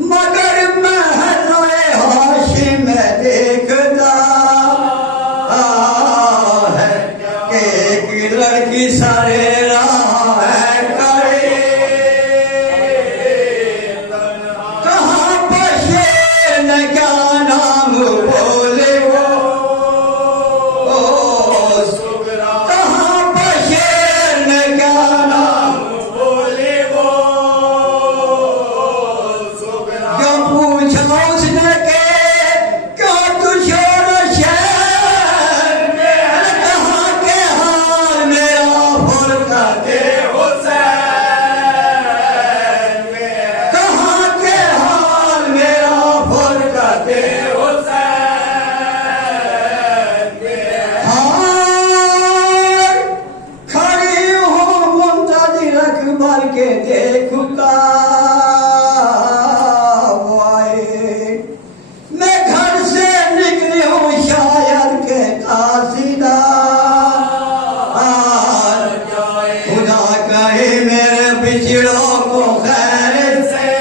مگر محلے ہاشم میں دیکھتا ہے کہ ایک لڑکی سارے راہ ہے کرے کہاں پشے نے کیا نام بولے کہاں پشے نے کیا نام کے دیکھو وہ آئے میں گھر سے نکلی ہوں شاید کہ قاصدہ خدا کہے میرے بچڑوں کو خیر سے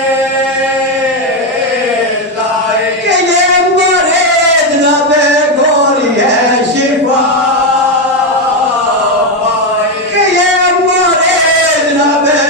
کہ یہ مریض نہ بے گولی ہے شفا کہ یہ مریض نہ بے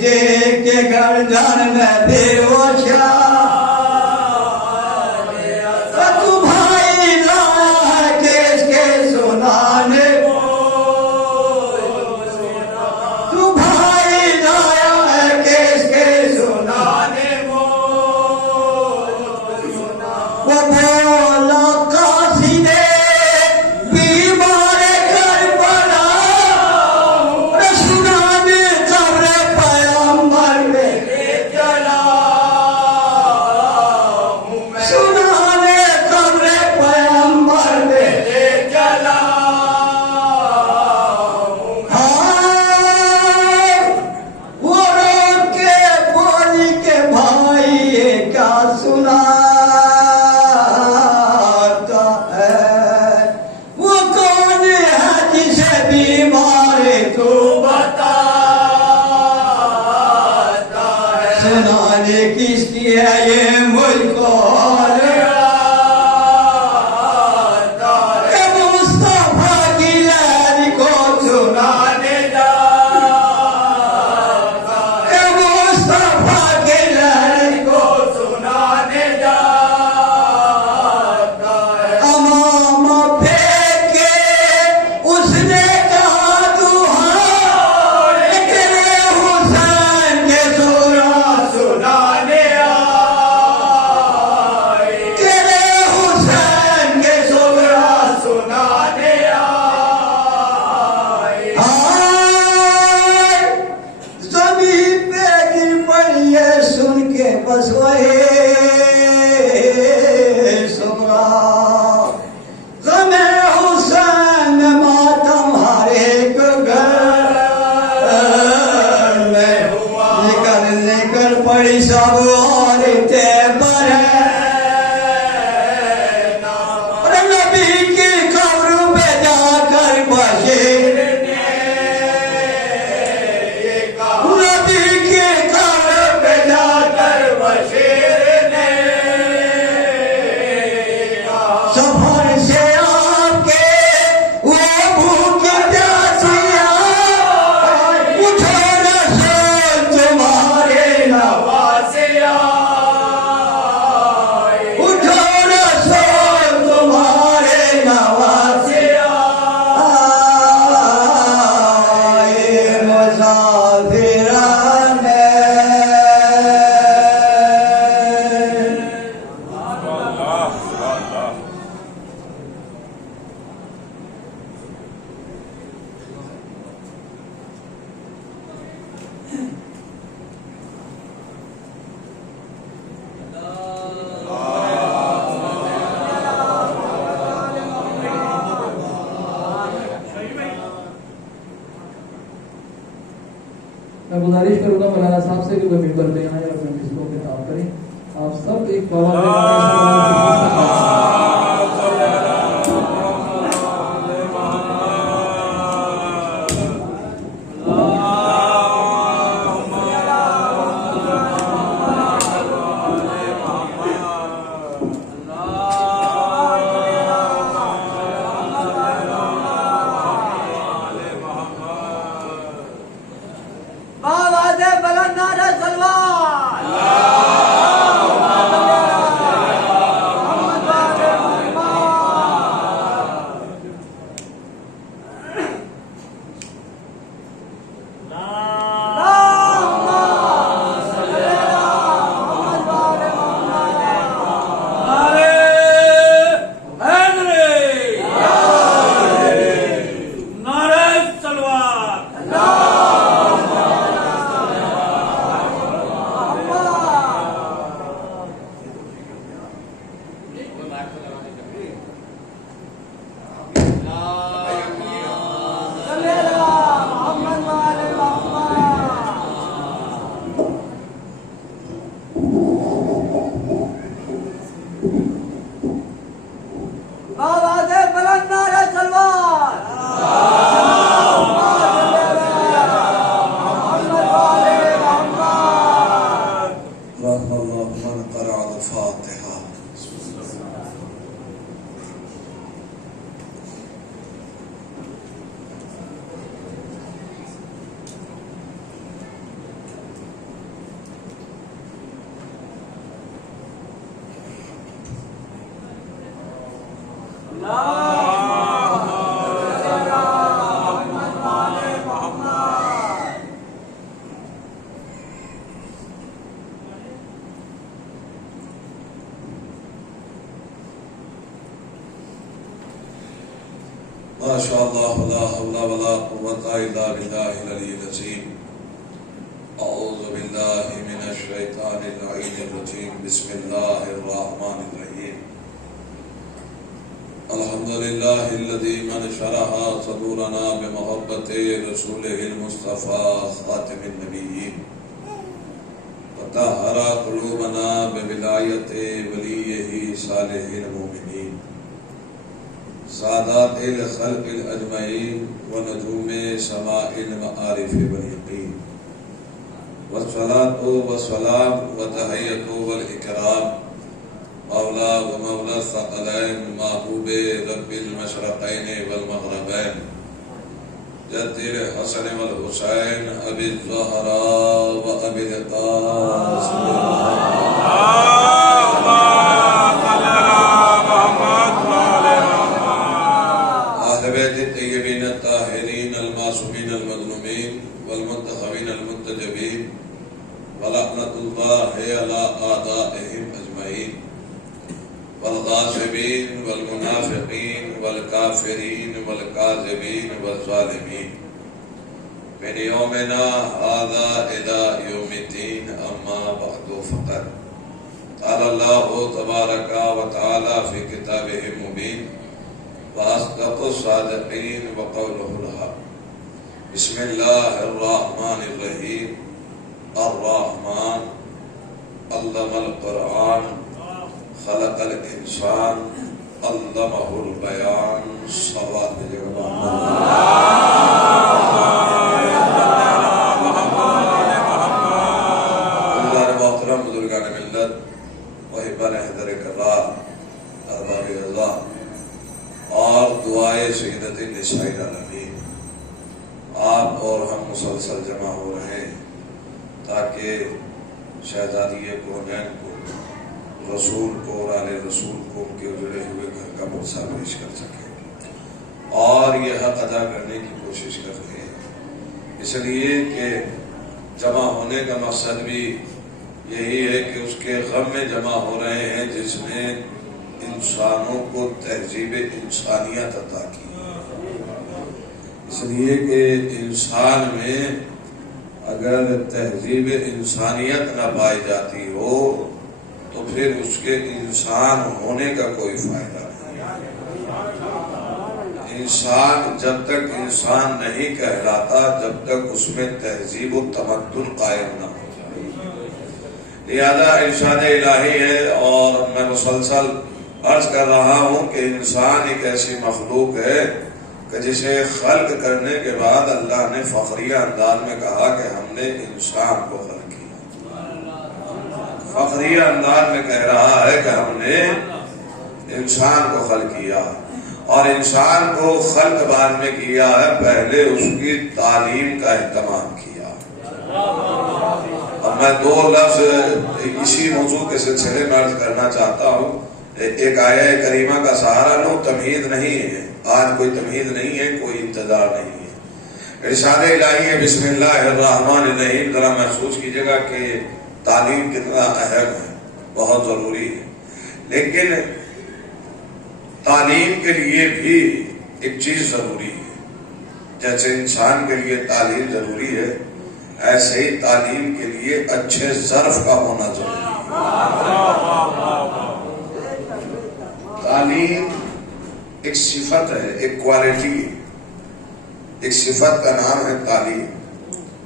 دیکھ کے گردن میں پھر وشا تو بھائی لایا ہے کیس کے سنانے تو بھائی لایا ہے کیس کے سنانے وہ بولا قاصدے بیمار کر پڑا سنانے کس کی ہے یہ مجھ کو کہ مصطفیٰ کی لہر کو سنانے جا کہ مصطفیٰ کی لہر کو سنانے جا امامہ پھینک کے اس نے کہا دعا تیرے حسین کے سنانے تیرے حسین کے سنانے زمین پہ گر پڑی ہے سن کے بس وہی غم حسین میں ماتم ہر ایک گھر میں نکل پڑی سب عورتیں پر اور نبی کی قبر پہ جا کر بشیر نبی کی قبر پہ جا کر بشیر نے سفر سے آپ کے وہ بھوک پیاسیا اٹھو نہ سو تمہارے نواسے گزارش کروں گا مولانا صاحب سے کہ وہ ممبر پہ آئیں اور اپنے مسلوں کے کام کریں. آپ سب ایک ما شاء الله لا حول ولا قوة إلا بالله العلي العظيم. أعوذ بالله من الشيطان اللعين الرجيم. بسم الله الرحمن الرحيم. الحمد لله الذي من شرح صدورنا بمحبة رسوله المصطفى خاتم النبيين وطهر قلوبنا بولاية وليه صالح المؤمنين سادات الخلق الاجمعین ونجوم سماء المعارف والیقین والصلاة والسلام وتحیۃ والاکرام مولا و مولا الثقلین محبوب رب المشرقین والمغربین جد الحسن والحسین ابی الزہراء و ابی القاسم الطيبين الطاهرين المعصومين المظلومين والمنتخبين المنتجبين ولعنة الله على أعدائهم أجمعين والغاصبين والمنافقين والكافرين والكاذبين والظالمين من يومنا هذا إلى يوم الدين. أما بعد فقد قال الله تبارك وتعالى في كتابه المبين وأصدق الصادقين وقوله الحق. بسم الله الرحمن الرحيم. الرحمن علم القرآن خلق الإنسان علمه البيان. صلوات اللہ محترم بزرگان ملت محبان حضر کرار ارباب اللہ اور دعائے سیدت النساء العالمین، آپ اور ہم مسلسل جمع ہو رہے ہیں تاکہ شہزادی کونین کو، رسول کو اور آل رسول کو ان کے اجڑے ہوئے گھر کا پرسہ پیش کر سکیں اور یہ حق ادا کرنے کی کوشش کر رہے ہیں. اس لیے کہ جمع ہونے کا مقصد بھی یہی ہے کہ اس کے غم میں جمع ہو رہے ہیں جس نے انسانوں کو تہذیب انسانیت عطا کی. اس لیے کہ انسان میں اگر تہذیب انسانیت نہ پائی جاتی ہو تو پھر اس کے انسان ہونے کا کوئی فائدہ نہیں. انسان جب تک انسان نہیں کہلاتا جب تک اس میں تہذیب و تمدن قائم نہ ہو جائے۔ لہذا ارشاد الہی ہے، اور میں مسلسل عرض کر رہا ہوں کہ انسان ایک ایسی مخلوق ہے کہ جسے خلق کرنے کے بعد اللہ نے فخریہ انداز میں کہا کہ ہم نے انسان کو خلق کیا۔ فخریہ انداز میں کہہ رہا ہے کہ ہم نے انسان کو خلق کیا، اور انسان کو خلق بعد میں کیا ہے، پہلے اس کی تعلیم کا اہتمام کیا۔ اب میں دو لفظ اسی موضوع کے سلسلے میں عرض کرنا چاہتا ہوں۔ ایک آیہ کریمہ کا سہارا لو، تمہید نہیں ہے، آج کوئی تمہید نہیں ہے، کوئی انتظار نہیں ہے۔ ارشاد الہی ہے بسم اللہ الرحمن الرحیم۔ ذرا محسوس کیجیے گا کہ تعلیم کتنا اہم ہے، بہت ضروری ہے، لیکن تعلیم کے لیے بھی ایک چیز ضروری ہے۔ جیسے انسان کے لیے تعلیم ضروری ہے، ایسے ہی تعلیم کے لیے اچھے ظرف کا ہونا ضروری ہے۔ تعلیم ایک صفت ہے، ایک کوالٹی ہے، ایک صفت کا نام ہے تعلیم۔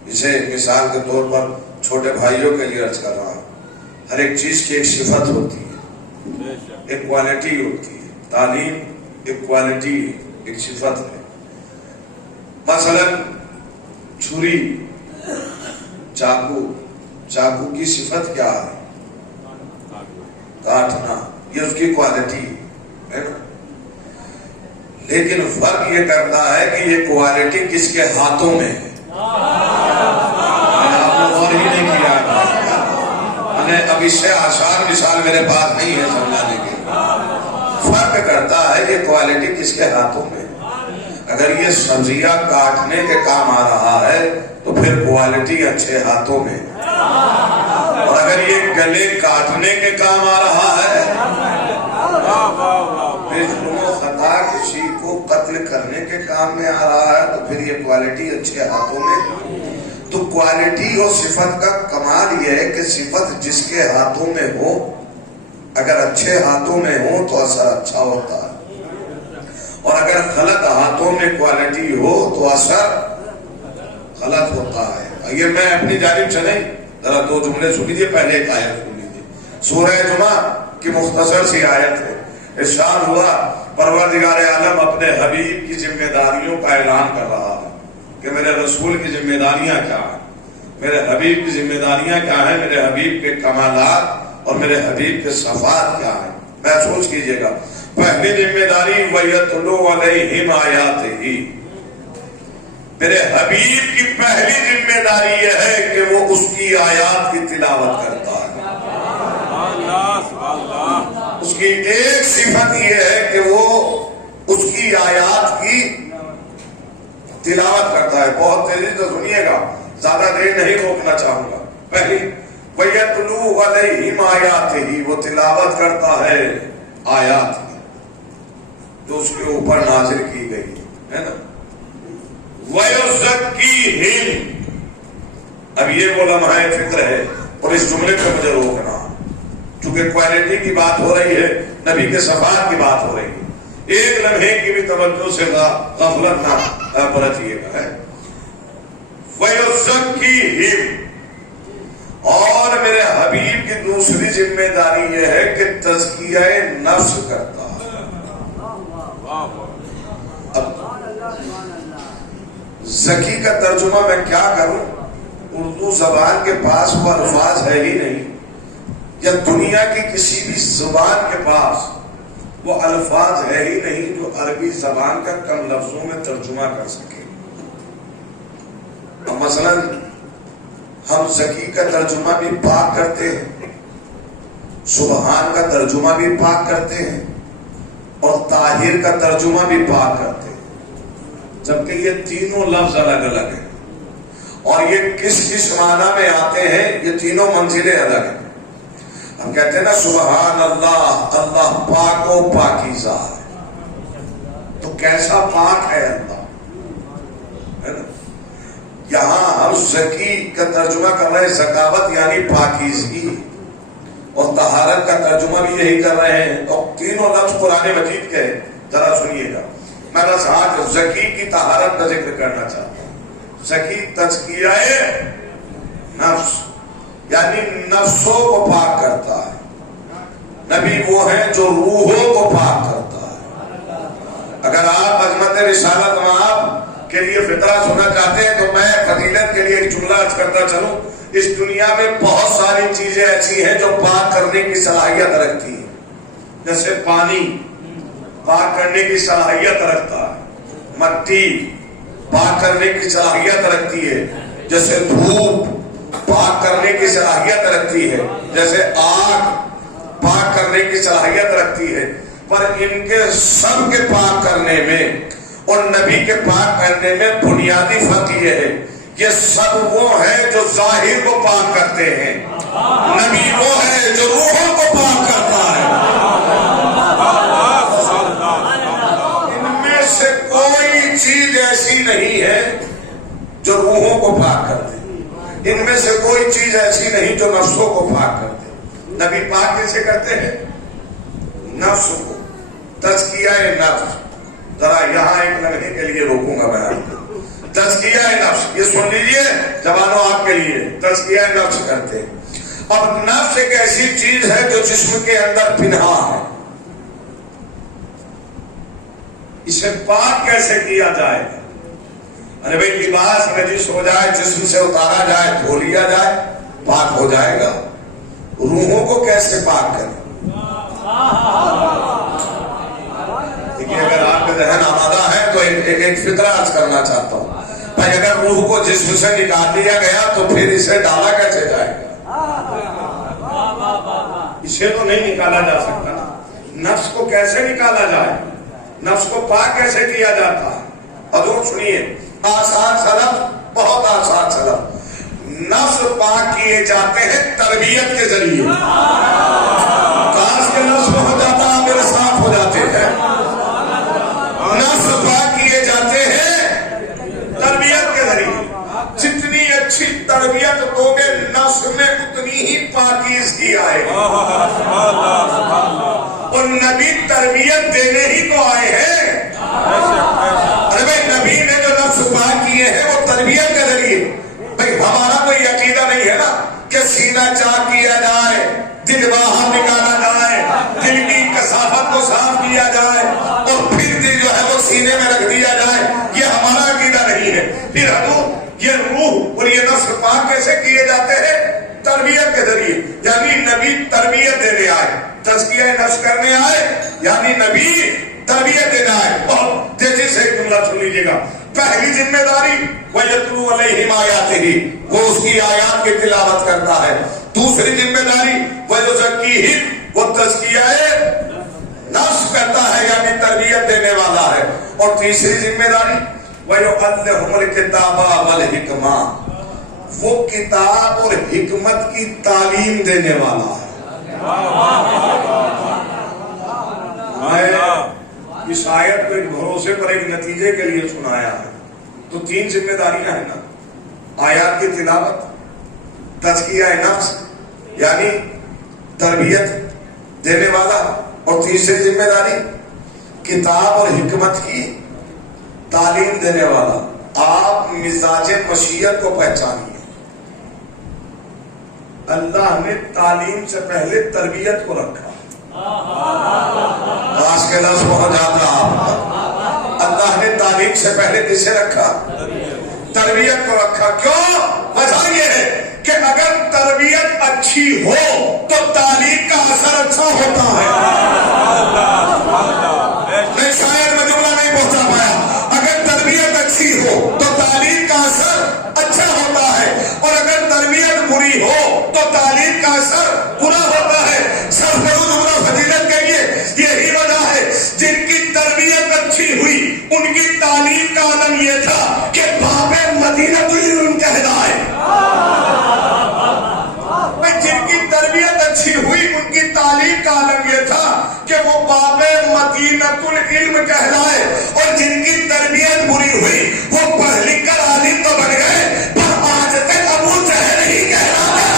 اسے مثال کے طور پر چھوٹے بھائیوں کے لیے عرض کر رہا ہوں، ہر ایک چیز کی ایک صفت ہوتی ہے، ایک کوالٹی ہوتی ہے۔ تعلیم ایک کوالٹی، ایک صفت ہے۔ مثلا چھری، چاقو کی صفت کیا ہے؟ کاٹنا، یہ اس کی کوالٹی ہے نا۔ لیکن فرق یہ کرتا ہے کہ یہ کوالٹی کس کے ہاتھوں میں ہے۔ آپ نے غور ہی نہیں کیا، اب اس سے آسان مثال میرے پاس نہیں ہے سمجھانے کے۔ فرق کرتا ہے یہ کوالٹی کس کے ہاتھوں میں۔ اگر یہ سبزیاں کاٹنے کے کام آ رہا ہے تو پھر کوالٹی اچھے ہاتھوں میں، اور اگر یہ گلے کاٹنے کے کام آ رہا ہے، پھر جرم و خطا کسی کو قتل کرنے کے کام میں آ رہا ہے تو پھر یہ کوالٹی اچھے ہاتھوں میں۔ تو کوالٹی اور صفت کا کمال یہ ہے کہ صفت جس کے ہاتھوں میں ہو، اگر اچھے ہاتھوں میں ہو تو اثر اچھا ہوتا ہے، اور اگر غلط ہاتھوں میں کوالٹی ہو تو اثر غلط ہوتا ہے۔ یہ میں اپنی جانب سے نہیں، ذرا دو جملے سن لیجیے، پہلے ایک آیت سن لیجیے۔ سورہ جمعہ کی مختصر سی آیت ہے۔ ارشاد ہوا پروردگار عالم اپنے حبیب کی ذمہ داریوں کا اعلان کر رہا ہے کہ میرے رسول کی ذمہ داریاں کیا ہیں، میرے حبیب کی ذمہ داریاں کیا ہیں، میرے حبیب کے کمالات اور میرے حبیب کے صفات کیا ہیں۔ محسوس کیجئے گا، پہلی ذمہ داری وَيَتْلُو عَلَيْهِمْ آیَاتِهِ، میرے حبیب کی پہلی ذمہ داری یہ ہے کہ وہ اس کی آیات کی تلاوت کرتا ہے۔ اس کی ایک صفت یہ ہے کہ وہ اس کی آیات کی تلاوت کرتا ہے۔ بہت تیزی سے سنیے گا، زیادہ دیر نہیں روکنا چاہوں گا۔ پہلی وَيَتْلُو عَلَيْهِمْ آیَاتِهِ، وہ تلاوت کرتا ہے آیات کی جو اس کے اوپر نازل کی گئی ہے نا۔ وَيُزَكِّيهِمْ، اب یہ وہ لمحہ فکر ہے، اور اس جملے پہ مجھے روکنا، چونکہ کوالٹی کی بات ہو رہی ہے، نبی کے صفات کی بات ہو رہی ہے، ایک لمحے کی بھی توجہ سے غفلت نہ برتیے گا۔ وَيُزَكِّيهِمْ، اور میرے حبیب کی دوسری ذمہ داری یہ ہے کہ تزکیہ نفس کرتا ہے۔ اب زکی کا ترجمہ میں کیا کروں؟ اردو زبان کے پاس وہ الفاظ ہے ہی نہیں، یا دنیا کی کسی بھی زبان کے پاس وہ الفاظ ہے ہی نہیں جو عربی زبان کا کم لفظوں میں ترجمہ کر سکے۔ اب مثلا ہم زکی کا ترجمہ بھی پاک کرتے ہیں، سبحان کا ترجمہ بھی پاک کرتے ہیں، اور طاہر کا ترجمہ بھی پاک کرتے ہیں، جبکہ یہ تینوں لفظ الگ الگ ہیں، اور یہ کس کس معنی میں آتے ہیں، یہ تینوں منزلیں الگ ہیں۔ ہم کہتے ہیں نا سبحان اللہ، اللہ پاک و پاکیزہ ہے، تو کیسا پاک ہے اللہ، ہے نا۔ یہاں ہم زکی کا ترجمہ کر رہے ہیں ذکاوت یعنی پاکیزگی، اور طہارت کا ترجمہ بھی یہی کر رہے ہیں، اور تینوں لفظ قرآن مجید کے ہیں۔ ذرا سنیے گا، میں بس آج زکی کی طہارت کا ذکر کرنا چاہتا ہوں. زکی تزکیہ نفس یعنی نفسوں کو پاک کرتا ہے. نبی وہ ہیں جو روحوں کو پاک کرتا ہے. اگر آپ عظمت رسالت مآب کے لیے فطرہ سننا چاہتے ہیں تو میں فضیلت کے لیے ایک جملہ عرض کرتا چلوں. اس دنیا میں بہت ساری چیزیں ایسی ہیں جو پاک کرنے کی صلاحیت رکھتی ہیں. جیسے پانی پاک کرنے کی صلاحیت رکھتا ہے, مٹی پاک کرنے کی صلاحیت رکھتی ہے, جیسے دھوپ پاک کرنے کی صلاحیت رکھتی ہے, جیسے آگ پاک کرنے کی صلاحیت رکھتی ہے. پر ان کے سب کے پاک کرنے میں اور نبی کے پاک کرنے میں بنیادی فرق یہ ہے, یہ سب وہ ہیں جو ظاہر کو پاک کرتے ہیں, نبی وہ ہے جو روحوں کو پاک کرتا ہے. ان میں سے کوئی چیز ایسی نہیں ہے جو روحوں کو پاک کرتے, ان میں سے کوئی چیز ایسی نہیں جو نفسوں کو پاک کرتے. نبی پاک کیسے کرتے ہیں؟ نفس کو, تزکیہ نفس. ذرا یہاں ایک لمحے کے لیے روکوں گا میں آپ کو. تزکیہ نفس یہ سن لیجئے جوانوں, آپ کے لیے تزکیہ نفس کرتے ہیں. اب نفس ایک ایسی چیز ہے جو جسم کے اندر پنہا ہے. اسے پاک کیسے کیا جائے؟ ارے بھائی لباس نجس ہو جائے, جسم سے اتارا جائے, دھو لیا جائے, پاک ہو جائے گا. روحوں کو کیسے پاک کریں؟ دیکھیے اگر آپ کا ذہن آمادہ ہے تو ایک فطرہ عرض کرنا چاہتا ہوں. بھائی اگر روح کو جسم سے نکال دیا گیا تو پھر اسے ڈالا کیسے جائے گا؟ اسے تو نہیں نکالا جا سکتا. نفس کو کیسے نکالا جائے؟ نفس کو پاک کیسے کیا جاتا ہے؟ حضور سنیے, آسان سلف, بہت آسان سلف. نفس پاک کیے جاتے ہیں تربیت کے ذریعے. کاش کے نفس ہو جاتا میرے ساتھ ہو جاتے ہیں. نفس پاک کیے جاتے ہیں تربیت کے ذریعے. جتنی اچھی تربیت دو گے نفس میں اتنی ہی پاکیزگی آئے گی. اور نبی تربیت دینے ہی تو آئے ہیں. ارے بھائی نبی نے جو نفس پاک کیے ہیں وہ تربیت کے ذریعے. بھائی ہمارا کوئی عقیدہ نہیں ہے نا کہ سینہ چاک کیا جائے, دل باہر نکالا جائے, دل کی کثافت کو صاف کیا جائے اور پھر دل جو ہے وہ سینے میں رکھ دیا جائے. یہ ہمارا عقیدہ نہیں ہے. پھر حضور یہ روح اور یہ نفس پاک کیسے کیے جاتے ہیں؟ تربیت کے ذریعے. یعنی نبی تربیت دینے آئے, تزکیہ نفس کرنے آئے, یعنی نبی تربیت دینا آئے. بہت تیزی سے ایک جملہ سن لیجیے گا. پہلی ذمہ داری وَيَتْلُو عَلَيْهِمْ آيَاتِهِ, وہ اس کی آیات کی تلاوت کرتا ہے. دوسری ذمہ داری وَيُزَكِّيهِمْ, وہ تزکیہ نفس کرتا ہے یعنی تربیت دینے والا ہے. اور تیسری ذمہ داری وَيُعَلِّمُهُمُ الْكِتَابَ وَالْحِكْمَةَ, وہ کتاب اور حکمت کی تعلیم دینے والا ہے. اس آیت کو ایک بھروسے پر ایک نتیجے کے لیے سنایا ہے. تو تین ذمہ داریاں ہیں نا, آیات کی تلاوت, تزکیہ نفس یعنی تربیت دینے والا, اور تیسری ذمہ داری کتاب اور حکمت کی تعلیم دینے والا. آپ مزاج مشیت کو پہچانیے. اللہ نے تعلیم سے پہلے تربیت کو رکھا. کاش کے لفظ پہنچ جاتا آپ تک. اللہ نے تعلیم سے پہلے کسے رکھا؟ تربیت کو رکھا. کیوں؟ وجہ یہ ہے کہ اگر تربیت اچھی ہو تو تعلیم کا اثر اچھا ہوتا ہے. میں شاید میں جملہ نہیں پہنچا پایا. اگر تربیت اچھی ہو تو تعلیم کا اثر اچھا ہوتا ہے, اور اگر تربیت بری ہو تو تعلیم کا اثر برا ہوتا ہے. فضیلت کے لیے یہی وجہ ہے جن کی تربیت اچھی ہوئی ان کی تعلیم کا عالم یہ تھا کہ باب مدینہ العلم کہلائے. جن کی تربیت اچھی ہوئی ان کی تعلیم کا عالم یہ تھا کہ وہ باب مدینہ العلم کہلائے, اور جن کی تربیت بری ہوئی وہ پڑھ لکھ کر عالم تو بن گئے پر آج تک ابو جہل ہی کہلاتے ہیں.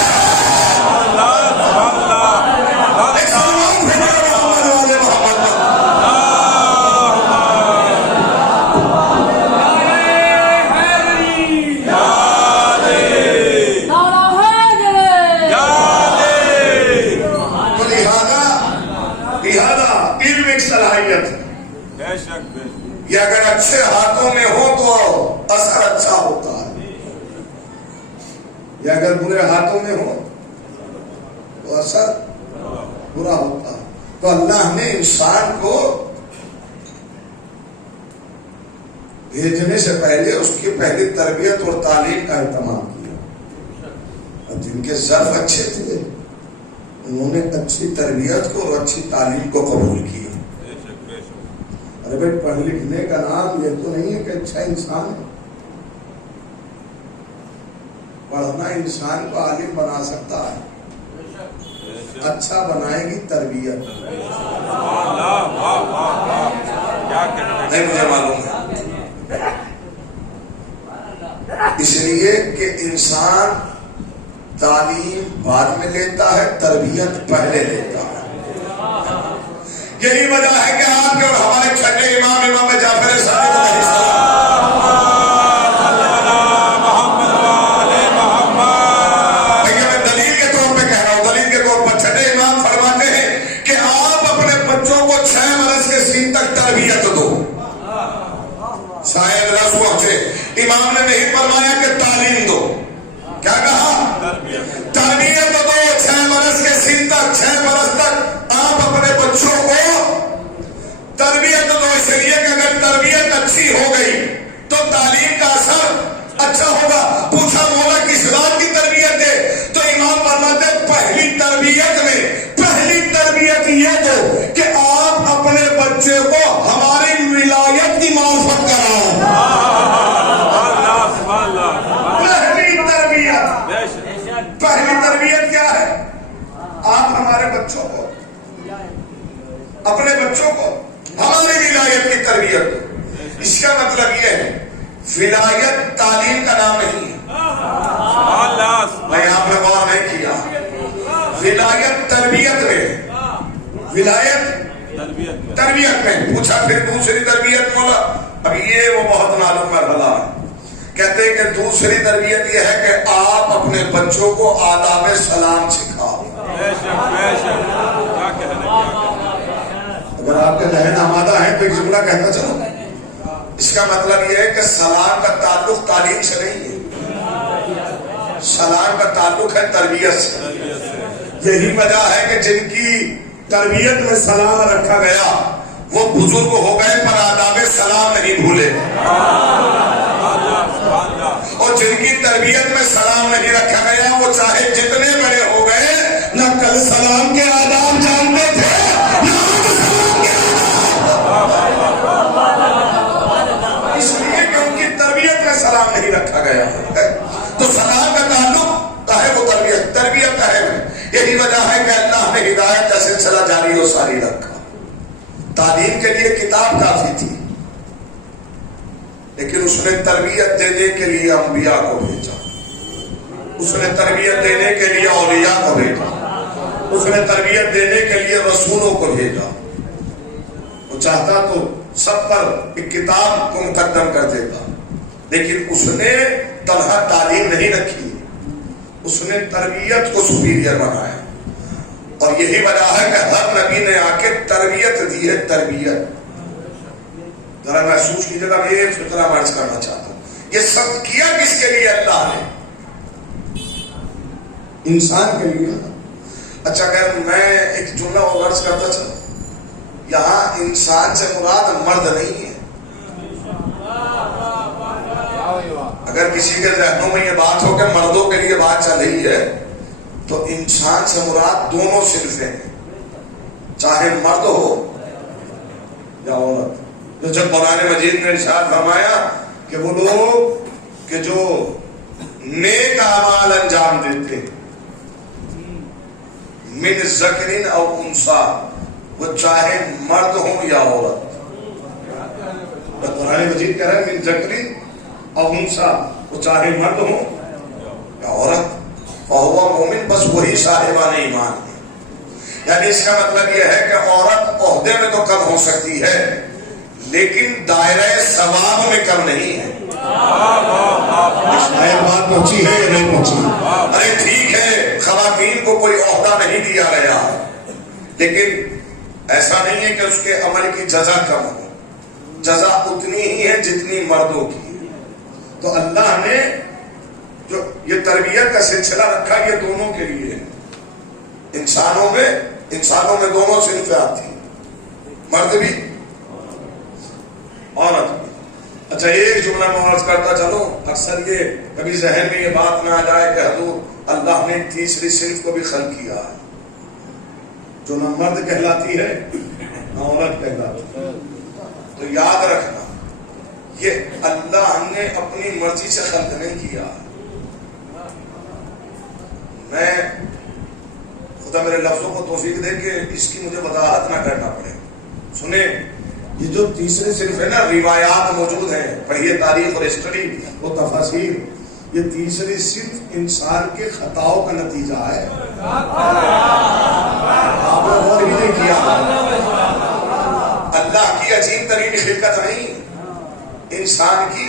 یہ اگر اچھے ہاتھوں میں ہو تو اثر اچھا ہوتا ہے، یہ اگر برے ہاتھوں میں ہو تو اثر برا ہوتا ہے۔ تو اللہ نے انسان کو بھیجنے سے پہلے اس کی پہلی تربیت اور تعلیم کا اہتمام کیا، اور جن کے ظرف اچھے تھے انہوں نے اچھی تربیت کو اور اچھی تعلیم کو قبول کیا۔ ارے بھائی پڑھ لکھنے کا نام یہ تو نہیں ہے کہ اچھا انسان ہے، پڑھنا انسان کو عالم بنا سکتا ہے، اچھا بنائے گی تربیت۔ نہیں مجھے معلوم ہے، اس لیے کہ انسان تعلیم بعد میں لیتا ہے، تربیت پہلے لیتا ہے۔ یہی وجہ ہے کہ آپ کے اور ہمارے چھٹے امام جعفر صادق علیہ السلام، میں دلیل کے طور پہ کہہ رہا ہوں، دلیل کے طور پر چھٹے امام فرماتے ہیں کہ آپ اپنے بچوں کو 6 برس کے سن تک تربیت دو۔ شاید رس پہنچے، امام نے نہیں فرمایا کہ تعلیم دو، کیا کہا؟ تربیت دو 6 برس کے سن تک، 6 برس تک آپ اپنے بچوں کو تربیت دو، اس لیے کہ اگر تربیت اچھی ہو گئی تو تعلیم کا اثر اچھا ہوگا۔ پوچھا مولا کس بات کی تربیت دے؟ تو امام فرماتے پہلی تربیت میں پہلی تربیت یہ دو کہ آپ اپنے بچے کو ہماری ولایت کی معرفت کراؤ۔ پہلی تربیت کیا ہے؟ آپ ہمارے بچوں کو، اپنے بچوں کو ہماری ولایت کی تربیت دو۔ اس کا مطلب یہ ہے ولایت تعلیم کا نام نہیں ہے، میں آپ نے غور نہیں کیا، ولایت تربیت میں، ولایت تربیت میں۔ پوچھا پھر دوسری تربیت مولا؟ اب یہ وہ بہت معلوم مرحلہ ہے، کہتے ہیں کہ دوسری تربیت یہ ہے کہ آپ اپنے بچوں کو آداب سلام سکھاؤ۔ اگر آپ کے ذہن آمادہ ہیں تو ایک جملہ کہتا چلو، اس کا مطلب یہ ہے کہ سلام کا تعلق تعلیم سے نہیں ہے، سلام کا تعلق ہے تربیت سے۔ یہی وجہ ہے کہ جن کی تربیت میں سلام رکھا گیا وہ بزرگ ہو گئے پر آداب سلام نہیں بھولے، اور جن کی تربیت میں سلام نہیں رکھا گیا وہ چاہے جتنے بڑے ہو گئے نہ کل سلام کے آداب جانتے تھے نہ آج سلام کے آداب، اس لیے کہ ان کی تربیت میں سلام نہیں رکھا گیا۔ تو سلام کا تعلق ہے وہ تربیت، تربیت ہے۔ یہی وجہ ہے کہ اللہ نے ہدایت کا سلسلہ جاری و ساری رکھا۔ تعلیم کے لیے کتاب کافی تھی، لیکن اس نے تربیت دینے کے لیے انبیاء کو بھیجا، اس نے تربیت دینے کے لیے اولیاء کو بھیجا، اس نے تربیت دینے کے لیے رسولوں کو بھیجا۔ وہ چاہتا تو سب پر ایک کتاب کو مقدم کر دیتا، لیکن اس نے تنہا تعلیم نہیں رکھی، اس نے تربیت کو سپیریئر بنایا۔ اور یہی وجہ ہے کہ ہر نبی نے آ کے تربیت دی ہے، تربیت۔ ذرا محسوس کیجیے گا، میں ایک فکرہ مرض کرنا چاہتا ہوں، یہ سب کیا کس کے لیے؟ اللہ نے، انسان کے لیے۔ اچھا اگر میں ایک جملہ اور عرض کرتا چلا، یہاں انسان سے مراد مرد نہیں ہے۔ اگر کسی کے ذہنوں میں یہ بات ہو کہ مردوں کے لیے بات چل رہی ہے تو انسان سے مراد دونوں صنفیں ہیں، چاہے مرد ہو یا عورت۔ تو جب قرآن مجید نے ارشاد فرمایا کہ وہ لوگ کہ جو نیک اعمال انجام دیتے من ذکر او انثی، وہ چاہے مرد ہوں یا عورت، قرآن مجید کہہ رہا ہے من ذکر او انثی، وہ چاہے مرد ہوں یا عورت، فہو مومن، بس وہی صاحبان ایمان ہے۔ یعنی اس کا مطلب یہ ہے کہ عورت عہدے میں تو کم ہو سکتی ہے لیکن دائرہ ثواب میں کم نہیں ہے۔ بات پہنچی ہے یا نہیں پہنچی؟ ارے ٹھیک ہے خواتین کو کوئی عہدہ نہیں دیا گیا لیکن ایسا نہیں ہے کہ اس کے عمل کی جزا کم ہو، جزا اتنی ہی ہے جتنی مردوں کی ہے. تو اللہ نے جو یہ تربیت کا سلسلہ رکھا یہ دونوں کے لیے ہے. انسانوں میں دونوں صنفیں آتی ہیں, مرد بھی عورت بھی. اچھا ایک جملہ میں عرض کرتا چلو, اکثر یہ کبھی ذہن میں یہ بات نہ آ جائے کہ حضور اللہ نے تیسری صنف کو بھی خلق کیا ہے جو نہ مرد کہلاتی ہے نہ عورت کہلاتی ہے. تو یاد رکھنا یہ اللہ نے اپنی مرضی سے خلق نہیں کیا. میں خدا میرے لفظوں کو توفیق دے کہ اس کی مجھے وضاحت نہ کرنا پڑے. سنیں, یہ جو تیسری صنف ہے نا, روایات موجود ہیں, پڑھیے تاریخ اور ہسٹری و تفاسیر. یہ تیسری صنف انسان کے خطاؤں کا نتیجہ ہے. آپ نے غور ہی نہیں کیا. اللہ کی عجیب ترین خلقت نہیں, انسان کی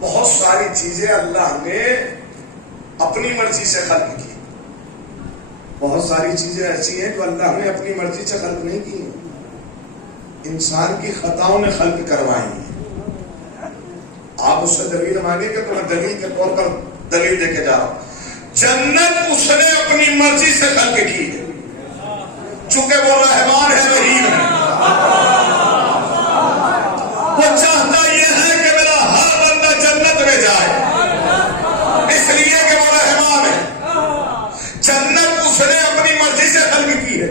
بہت ساری چیزیں اللہ نے اپنی مرضی سے خلق کی. بہت ساری چیزیں ایسی ہیں جو اللہ نے اپنی مرضی سے خلق نہیں کی, انسان کی خطاؤں نے خلق کروائی ہیں. آپ اس سے دلیل مانگے کہ تو میں دلیل کے طور پر دلیل دے کے جا رہا ہوں. جنت اس نے اپنی مرضی سے خلق کی ہے, چونکہ وہ رحمان ہے, رحیم ہے. وہ چاہتا یہ ہے کہ میرا ہر بندہ جنت میں جائے, اس لیے کہ وہ رحمان ہے. جنت اس نے اپنی مرضی سے خلق کی ہے,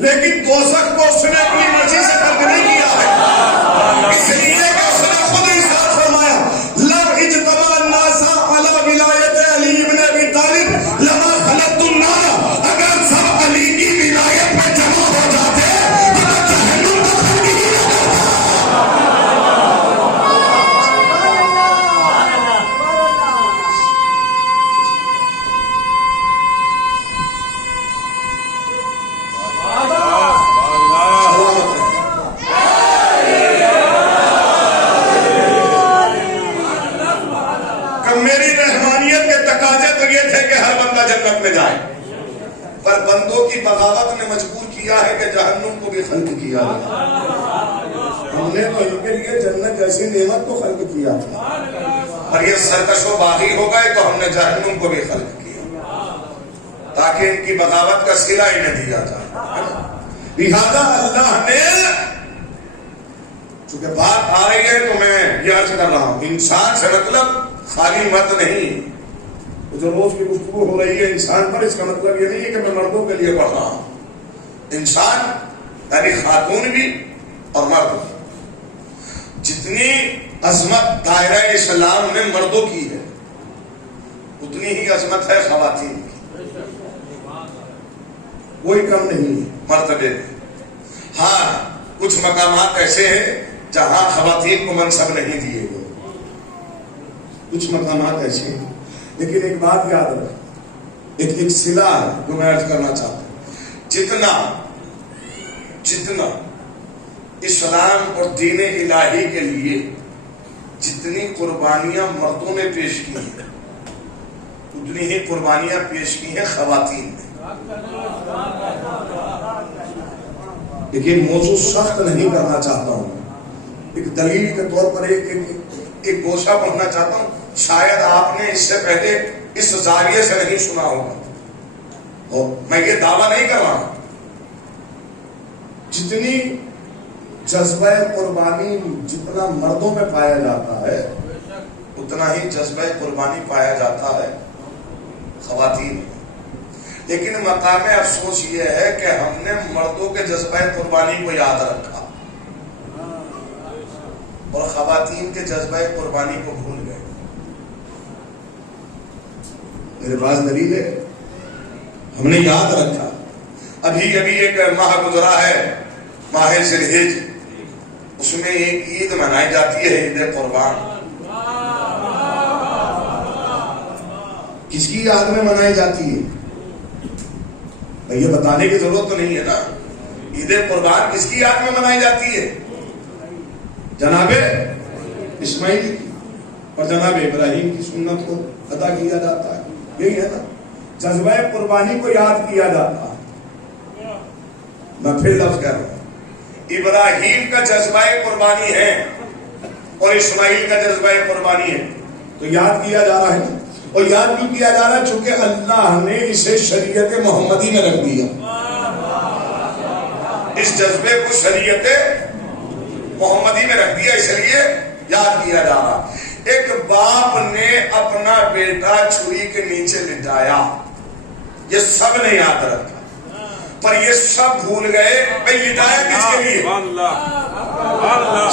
لیکن دوزخ کو اس نے اپنی مرضی سے خلق نہیں کیا ہے, اس لیے کہ اس نے خود ارشاد فرمایا لو اجتمع الناس علی ولایت علی ابن ابی طالب لما خلقت النار. اگر سب علی کی ولایت میں جمع ہو جاتے تو جہنم کو خلق ہی نہ میں جائے, پر بندوں کی بغاوت نے مجبور کیا ہے کہ جہنم کو بھی خلق کیا. ہم نے تو ان کے لیے جنت جیسی نعمت کو خلق کیا تھا, اور یہ سرکش و باغی ہو گئے تو ہم نے جہنم کو بھی خلق کیا تاکہ ان کی بغاوت کا صلہ ہی نہ دیا جائے. لہذا اللہ نے, چونکہ بات آ رہی ہے تو میں یہ عرض کر رہا ہوں, انسان سے مطلب خالی مرد نہیں. جو روز کی گفتگو ہو رہی ہے انسان پر, اس کا مطلب یہ نہیں ہے کہ میں مردوں کے لیے پڑھ رہا ہوں. انسان یعنی خاتون بھی اور مرد بھی. جتنی عظمت دائرہ اسلام میں مردوں کی ہے اتنی ہی عظمت ہے خواتین کی, کوئی کم نہیں ہے مرتبے میں. ہاں کچھ مقامات ایسے ہیں جہاں خواتین کو منصب نہیں دیے گئے, کچھ مقامات ایسے ہیں. لیکن ایک بات یاد رکھ, ایک صلہ ہے جو میں عرض کرنا چاہتا ہوں. جتنا اسلام اور دین الہی کے لیے جتنی قربانیاں مردوں نے پیش کی ہیں اتنی ہی قربانیاں پیش کی ہیں خواتین نے. لیکن موضوع سخت نہیں کرنا چاہتا ہوں, ایک دلیل کے طور پر ایک گوشہ پڑھنا چاہتا ہوں. شاید آپ نے اس سے پہلے اس زاویے سے نہیں سنا ہوگا, اور میں یہ دعویٰ نہیں کر رہا ہوں. جتنی جذبہ قربانی جتنا مردوں میں پایا جاتا ہے اتنا ہی جذبہ قربانی پایا جاتا ہے خواتین میں. لیکن مقام افسوس یہ ہے کہ ہم نے مردوں کے جذبہ قربانی کو یاد رکھا اور خواتین کے جذبہ قربانی کو بھول گئے. میرے پاس دلیل ہے, ہم نے یاد رکھا. ابھی ایک ماہ گزرا ہے, ماہ ذوالحج, اس میں ایک عید منائی جاتی ہے, عید قربان. کس کی یاد میں منائی جاتی ہے؟ یہ بتانے کی ضرورت تو نہیں ہے نا. عید قربان کس کی یاد میں منائی جاتی ہے؟ جناب اسماعیل کی اور جناب ابراہیم کی سنت کو ادا کیا جاتا ہے. یہی ہے نا, جذبہ قربانی کو یاد کیا جاتا ہے. میں پھر لفظ کہہ رہا ہوں, ابراہیم کا جذبہ قربانی ہے اور اسماعیل کا جذبہ قربانی ہے، تو یاد کیا جا رہا ہے. اور یاد بھی کیا جا رہا ہے چونکہ اللہ نے اسے شریعت محمدی میں رکھ دیا. اس جذبے کو شریعت محمدی میں رکھ دیا، اس لیے یاد کیا جا رہا. ایک باپ نے اپنا بیٹا چھری کے نیچے لٹایا، یہ سب نے یاد رکھا، پر یہ سب بھول گئے بھائی لٹایا کس کے لیے.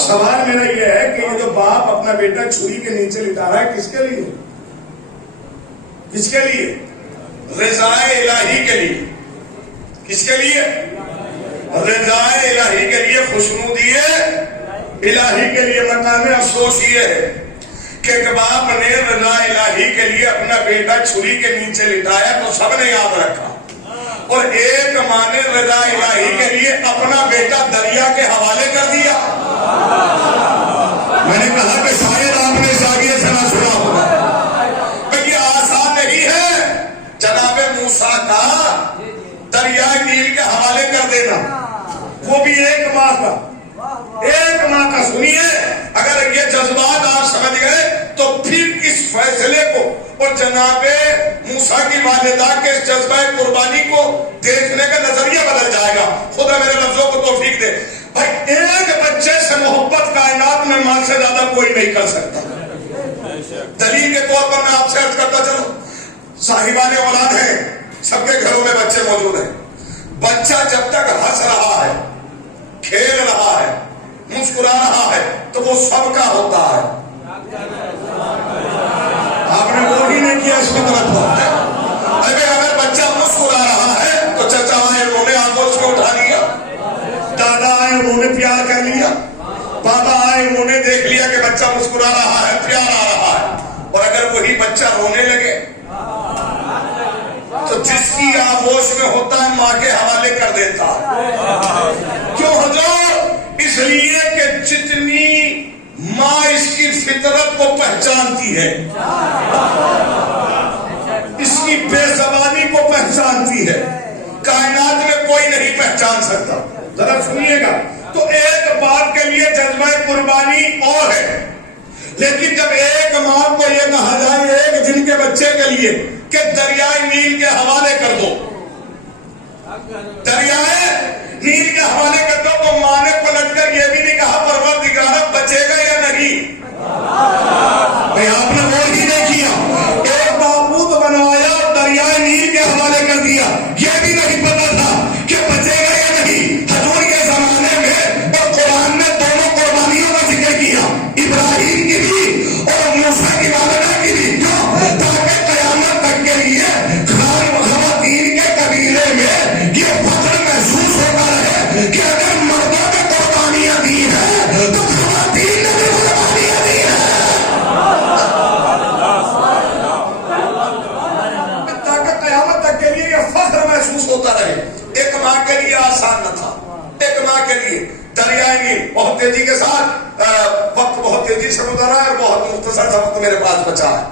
سوال میرا یہ ہے کہ یہ جو باپ اپنا بیٹا چھری کے نیچے لٹا رہا ہے کس کے لیے؟ کس کے لیے؟ رضا الہی کے لیے. کس کے لیے؟ رضا الہی کے لیے، خوشنودی الہی کے لیے. مقام افسوس یہ ہے کہ ایک باپ نے رضا الہی کے لیے اپنا بیٹا چھری کے نیچے لٹایا تو سب نے یاد رکھا، اور ایک ماں نے رضا الہی کے لیے اپنا بیٹا دریا کے حوالے کر دیا. میں نے کہا کہ شاید آپ نے زاویے سے نہ سنا ہوگا. یہ آسان نہیں ہے جناب موسیٰ کا دریائے نیل کے حوالے کر دینا، وہ بھی ایک ماں کا. ایک ماں کا. سنیے، اگر یہ جذبات آپ سمجھ گئے تو پھر اس فیصلے کو اور جناب موسیٰ کی والدہ کے اس جذبہ قربانی کو دیکھنے کا نظریہ بدل جائے گا. خدا میرے لفظوں کو توفیق دے. بھائی ایک بچے سے محبت کائنات میں ماں سے زیادہ کوئی نہیں کر سکتا. دلیل کے طور پر میں آپ سے عرض کرتا چلوں، صاحبان اولاد ہیں، سب کے گھروں میں بچے موجود ہیں. بچہ جب تک ہنس رہا ہے، کھیل رہا ہے، مسکرا رہا ہے تو وہ سب کا ہوتا ہے. آپ نے وہ ہی نہیں کیا اس کی طرف. اگر بچہ مسکرا رہا ہے تو چچا آئے انہوں نے آگوش میں اٹھا لیا، دادا آئے انہوں نے پیار کر لیا، بابا آئے انہوں نے دیکھ لیا کہ بچہ مسکرا رہا ہے، پیار آ رہا ہے. اور اگر وہی بچہ رونے لگے تو جس کی آغوش میں ہوتا ہے ماں کے حوالے کر دیتا. کیوں حضور؟ اس لیے کہ جتنی ماں اس کی فطرت کو پہچانتی ہے، اس کی بے زبانی کو پہچانتی ہے، کائنات میں کوئی نہیں پہچان سکتا. ذرا سنیے گا. تو ایک باپ کے لیے جذبہ قربانی اور ہے، لیکن جب ایک ماں کو یہ کہا جائے ایک دن کے بچے کے لیے کہ دریائے نیل کے حوالے کر دو، دریائے نیل کے حوالے کر دو، تو ماں نے پلٹ کر یہ بھی نہیں کہا پروردگار بچے گا یا نہیں. بھئی آپ نے وہ ہی نہیں کیا، ایک معبود بنوایا اور دریائے نیل کے حوالے کر دیا. یہ بھی نہیں پتا تھا کہ بچے گا یا نہیں. حضور کے زمانے میں اور قرآن نے دونوں قربانیوں کا ذکر کیا، ابراہیم کی بھی اور موسیٰ کی والدہ کی بھی. کیوں؟ تاکہ قیامت تک کے لیے خواتین کے قبیلے میں یہ فخر محسوس ہوتا رہے کہ اگر مردوں نے قربانیاں دی ہیں تو خواتین نے بھی قربانیاں دی ہیں. تاکہ قیامت تک کے لیے یہ فخر محسوس ہوتا رہے. ایک ماں کے لیے آسان نہ تھا. ایک ماں کے لیے دریائے نیل بہت تیزی کے ساتھ، وقت بہت تیزی سے گزر رہا ہے، بہت مختصر سا وقت میرے پاس بچا ہے.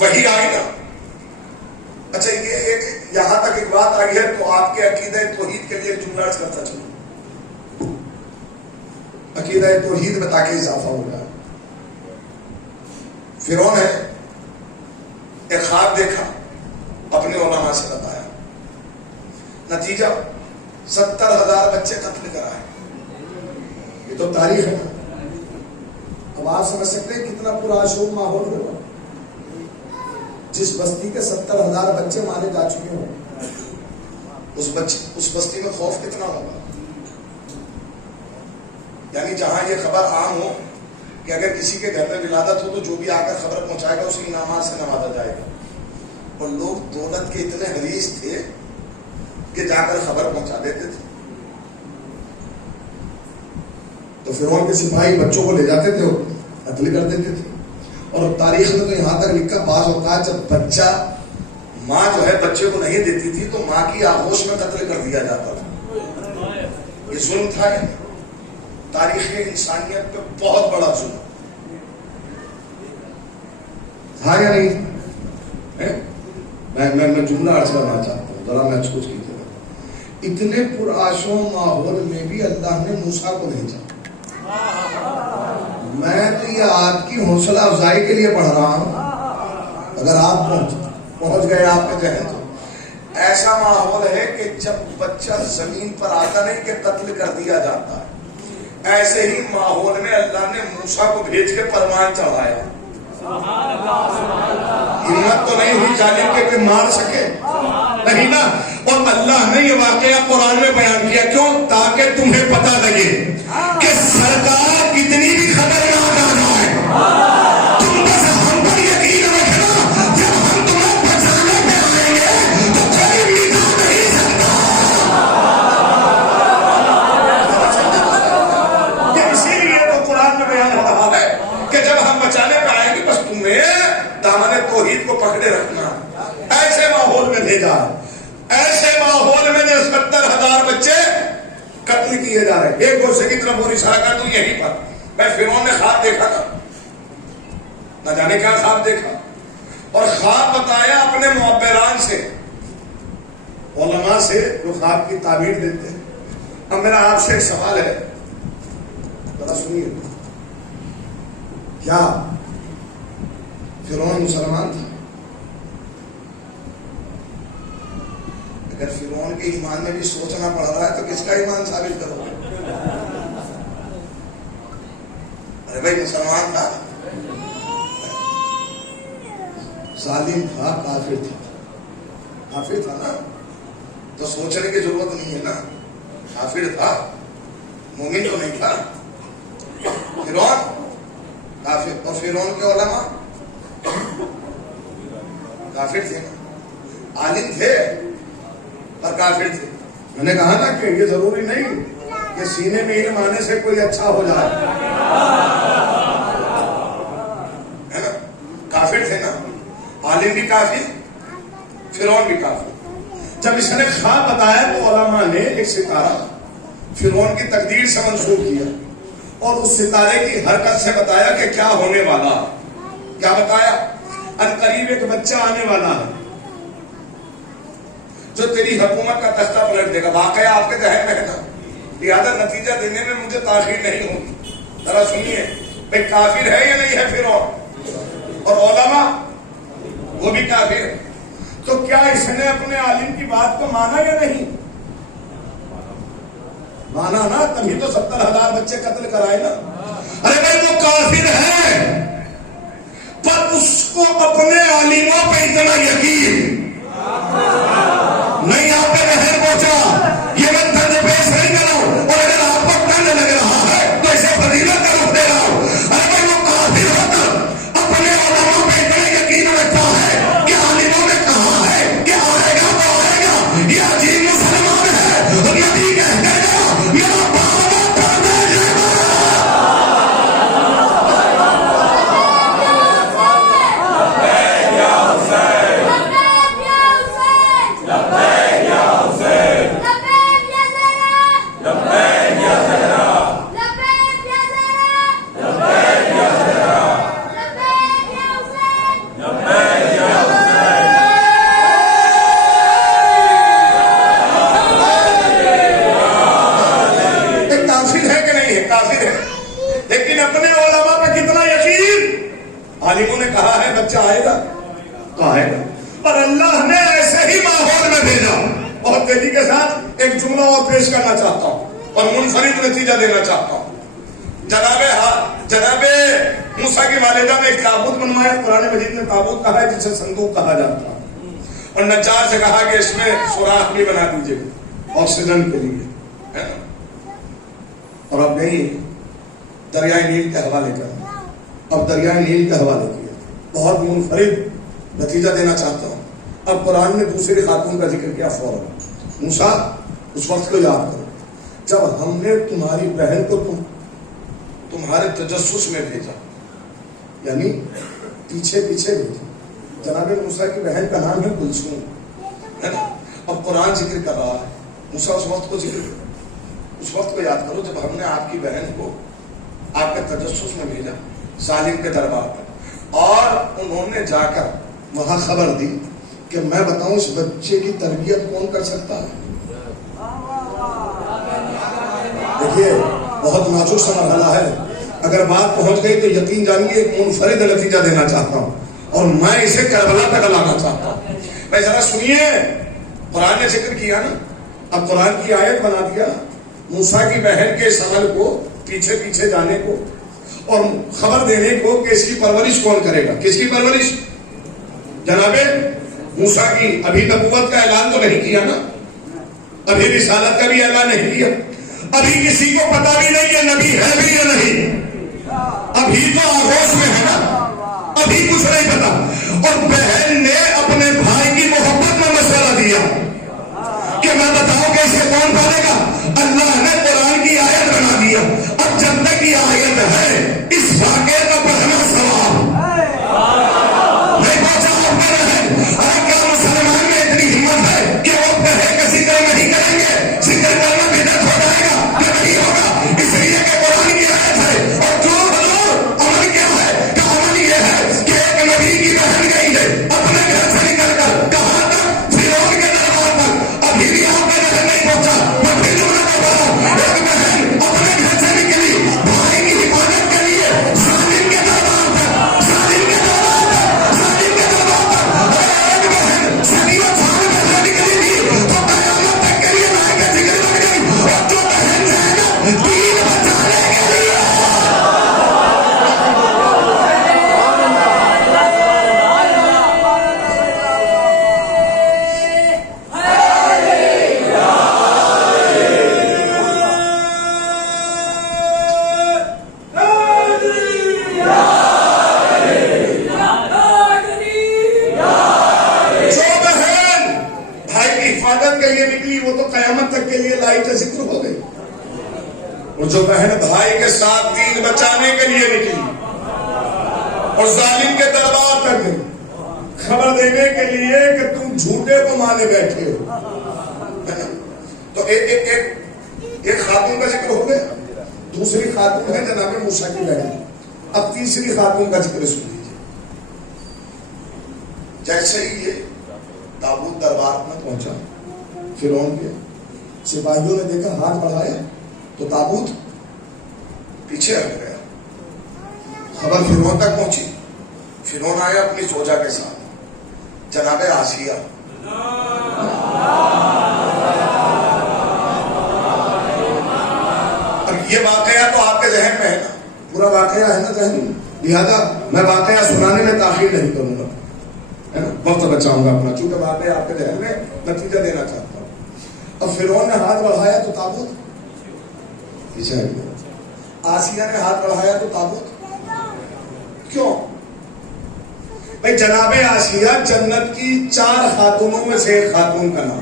وہی آئی نا. اچھا یہ ایک یہاں تک ایک بات آئی ہے تو آپ کے عقیدہ توحید کے لیے ایک جملہ عرض کرتا چلوں. عقیدہ توحید میں تاکہ اضافہ ہو گیا. فرعون ہے ایک خواب دیکھا، اپنے علماء سے بتایا، نتیجہ 70,000 بچے قتل کرائے. یہ تو تاریخ ہے نا. اب آپ سمجھ سکتے ہیں کتنا پرآشوب ماحول ہوگا جس بستی کے 70,000 بچے مارے جا چکے ہوں. اس بستی میں خوف کتنا ہوگا. یعنی جہاں یہ خبر عام ہو کہ اگر کسی کے گھر میں ولادت ہو تو جو بھی آ کر خبر پہنچائے گا اسے انعامات سے نوازا جائے گا. اور لوگ دولت کے اتنے حریص تھے کہ جا کر خبر پہنچا دیتے تھے. تو فرعون کے سپاہی بچوں کو لے جاتے تھے اور قتل کر دیتے تھے. اور تاریخ میں تو یہاں تک لکھا بعض اوقات جب بچہ ماں جو ہے بچے کو نہیں دیتی تھی تو ماں کی آغوش میں قتل کر دیا جاتا تھا. یہ ظلم تھا. تاریخ انسانیت پہ بہت بڑا ظلم تھا یا نہیں؟ میں جملہ عرض کرنا چاہتا ہوں ذرا محسوس کیجیے. اتنے پرآشو ماحول میں بھی اللہ نے موسیٰ کو بھیجا. میں تو یہ آپ کی حوصلہ افزائی کے لیے پڑھ رہا ہوں. اگر آپ پہنچ گئے آپ کے ذہن تو ایسا ماحول ہے کہ جب بچہ زمین پر آتا نہیں کہ قتل کر دیا جاتا ہے، ایسے ہی ماحول میں اللہ نے موسیٰ کو بھیج کے فرمان چڑھایا. ہمت تو نہیں ہوئی ظالم کے کہ مار سکے، نہیں نا. اور اللہ نے یہ واقعہ قرآن میں بیان کیا، کیوں؟ تاکہ تمہیں پتہ لگے کہ سرکار کتنی بھی خطرناک آ جائے، تم بس ہم پر یقین رکھنا، جب ہم تمہیں بچانے پہ آئیں گے تو کوئی مٹا نہیں سکتا. یہ اسی لیے تو قرآن میں بیان ہو رہا ہے کہ جب ہم بچانے پہ آئیں گے بس تمہیں دامن توحید کو پکڑے رکھنا. ایسے ماحول میں بھیجا، ایسے ماحول میں جو 70,000 بچے قتل کیے جا رہے ہیں. ایک گوشے کی طرف اور اشارہ کر دوں یہیں پر. میں فرعون نے خواب دیکھا تھا، نہ جانے کیا خواب دیکھا، اور خواب بتایا اپنے معبران سے، علماء سے جو خواب کی تعبیر دیتے ہیں. اب میرا آپ سے ایک سوال ہے، ذرا سنیے. کیا فرعون مسلمان تھا؟ اگر فرعون کے ایمان میں بھی سوچنا پڑ رہا ہے تو کس کا ایمان ثابت کرو؟ ارے بھائی مسلمان تھا، ظالم تھا، کافر تھا. کافر تھا نا تو سوچنے کی ضرورت نہیں ہے نا. کافر تھا، مومن تو نہیں تھا. فرعون کافر، اور فرعون کے علماء کافر تھے نا، عالم تھے اور کافر تھے. میں نے کہا نا کہ یہ ضروری نہیں کہ سینے میں علم آنے سے کوئی اچھا ہو جائے، ہے نا. کافر تھے نا، عالم بھی کافر، فرعون بھی کافر. جب اس نے خواب بتایا تو علماء نے ایک ستارہ فرعون کی تقدیر سے منسوب کیا اور اس ستارے کی حرکت سے بتایا کہ کیا ہونے والا. کیا بتایا؟ ان قریب ایک بچہ آنے والا ہے جو تیری حکومت کا تختہ پلٹ دے گا. واقعہ آپ کے ذہن میں ہے نا، لہٰذا نتیجہ دینے میں مجھے تاخیر نہیں ہوگی. ذرا سنیے، بھائی کافر ہے یا نہیں ہے فرعون؟ اور علماء وہ بھی کافر ہے. تو کیا اس نے اپنے عالم کی بات کو مانا یا نہیں مانا؟ نا تبھی تو 70,000 بچے قتل کرائے نا. ارے بھائی وہ کافر ہے پر اس کو اپنے عالموں پہ اتنا یقین نہیں. آپ پہ ذہن پہنچا، یہ میں طرز پیش نہیں کر رہا ہوں، اور اگر آپ کو طرز لگ رہا ہے تو اسے فضیلت کا رخ دے رہا ہوں. ارے بھائی وہ کافر ہوتا اپنے علماء پہ اتنا یقین رکھتا ہے کہ عالموں نے کہا ہے کہ آئے گا تو آئے گا، یہ عجیب مسلمان ہے. اور نبی کہتے گا میرا بابا کر دے گا. عالموں نے کہا ہے بچہ آئے گا تو آئے گا، اور اللہ نے ایسے ہی ماحول میں بھیجا. بہت تیزی کے ساتھ ایک جملہ اور پیش کرنا چاہتا ہوں اور منفرد نتیجہ دینا چاہتا ہوں. جناب موسیٰ کی والدہ نے ایک تابوت بنوایا. قرآن مجید نے تابوت کہا ہے جسے صندوق کہا جاتا ہے، اور نجار سے کہا کہ اس میں سوراخ بھی بنا دیجیے آکسیجن کے لیے، ہے نا. اور اب نہیں دریائے نیل کے حوالے کر، اب دریائے نیل کے حوالے کیا. بہت منفرد نتیجہ دینا چاہتا ہوں. اب قرآن نے دوسری خاتون کا ذکر کیا فوراً. موسیٰ اس وقت کو یاد کرو جب ہم نے تمہاری بہن کو تمہارے تجسس میں بھیجا، یعنی پیچھے پیچھے بھیجا. جناب موسیٰ کی بہن کا نام ہے کلثوم، ہے نا. اب قرآن ذکر کر رہا ہے. موسیٰ اس وقت کو ذکر کرو، اس وقت کو یاد کرو جب ہم نے آپ کی بہن کو آپ کے تجسس میں بھیجا ظالم کے دربار پر، اور انہوں نے جا کر وہاں خبر دی کہ میں بتاؤں اس بچے کی تربیت کون کر سکتا ہے. دیکھیے بہت نازک سا مرحلہ ہے. اگر بات پہنچ گئی تو یقین جانیے ایک منفرد نتیجہ دینا چاہتا ہوں اور میں اسے کربلا تک لانا چاہتا ہوں. میں ذرا سنیے, قرآن نے ذکر کیا نا, اب قرآن کی آیت بنا دیا موسیٰ کی بہن کے سمل کو پیچھے پیچھے جانے کو اور خبر دینے کو کہ اس کی پرورش کون کرے گا. کس کی پرورش؟ جناب موسیٰ کی. ابھی نبوت کا اعلان تو نہیں کیا نا, ابھی رسالت کا بھی اعلان نہیں کیا, ابھی کسی کو پتا بھی نہیں یہ نبی ہے بھی یا نہیں, ابھی تو آغوش میں ہے نا, ابھی کچھ نہیں پتا. اور بہن نے اپنے بھائی کی محبت میں مشورہ دیا کہ میں بتاؤں کہ اسے کون پالے گا. اللہ نے قرآن کی آیت بنا دیا. اب جب تک یہ آیت ہے اس واقعے کا پڑھنا ثواب نہیں پہنچا. ارے کیا مسلمان میں اتنی ہمت ہے کہ وہ کہے کہ ذکر نہیں کریں گے, ذکر کرنا بدعت ہو جائے گا کہ نہیں ہوگا؟ اس لیے کہ قرآن کی آیت ہے. اور جو حضور عمل کیا ہے کہ عمل یہ ہے کہ ایک نبی کی بہن گئی ہے اپنے گھر سے نکل کر کہاں تک؟ فرعون کے دربار تک. ابھی بھی آپ کا گھر نہیں پہنچا. میں پھر جملہ کر رہا ہوں, ایک بہن اپنے گھر سے نکلی بھائی کی حفاظت کے لیے ظالم کے دربار تک, ظالم کے دربار تک, ظالم کے دربار تک. ایک بہن صدیوں سال پہلے نکلی تھی تو قیامت تک کے لیے لائے کے ذکر بن گئی. اور جو بہن جائے گا دین بچانے کے لیے. اور جو بہن بھائی کے ساتھ دین بچانے کے لیے نکلی اور ظالم کے دربار تک گئی خبر دینے کے لیے کہ تم جھوٹے کو مانے بیٹھے ہو. تو ایک خاتون کا ذکر ہو گیا, دوسری خاتون ہے جناب موسیٰ کی بہن. اب تیسری خاتون کا ذکر سن لیجیے. جیسے ہی یہ تابوت دربار میں پہنچا, فرعون کے سپاہیوں نے دیکھا, ہاتھ بڑھایا تو تابوت پیچھے ہٹ گیا. خبر فرعون تک پہنچی. فرعون آیا اپنی زوجہ کے ساتھ, جناب آسیہ. اب یہ واقعہ تو آپ کے ذہن میں ہے نا, پورا واقعہ ہے نا ذہن میں, لہذا میں واقعہ سنانے میں تاخیر نہیں کروں گا, ہے نا, وقت بچاؤں گا اپنا, چونکہ واقعہ آپ کے ذہن میں نتیجہ دینا چاہتا ہوں. اب فرعون نے ہاتھ بڑھایا تو تابوت پیچھے ہٹ گیا. آسیہ نے ہاتھ بڑھایا تو تابوت کیوں؟ بھائی جناب آسیہ جنت کی 4 خاتونوں میں سے ایک خاتون کا نام.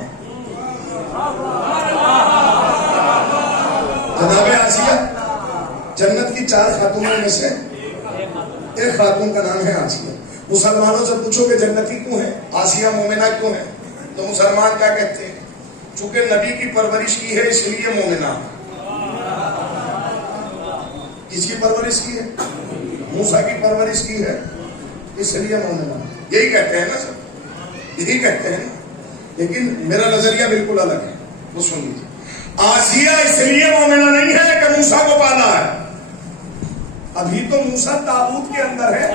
جناب آسیہ جنت کی 4 خاتونوں میں سے ایک خاتون کا نام ہے آسیہ. مسلمانوں سے پوچھو کہ جنتی کیوں ہے, آسیہ مومنہ کیوں ہے, تو مسلمان کیا کہتے ہیں؟ چونکہ نبی کی پرورش کی ہے اس لیے مومنہ. کس کی پرورش کی ہے؟ موسیٰ کی پرورش کی ہے اس لیے مومنہ. یہی کہتے ہیں نا سب, یہی کہتے ہیں. لیکن میرا نظریہ بالکل الگ ہے, وہ سن لیجیے. آسیہ اس لیے مومنہ نہیں ہے کہ موسیٰ کو پالا ہے. ابھی تو موسیٰ تابوت کے اندر ہے.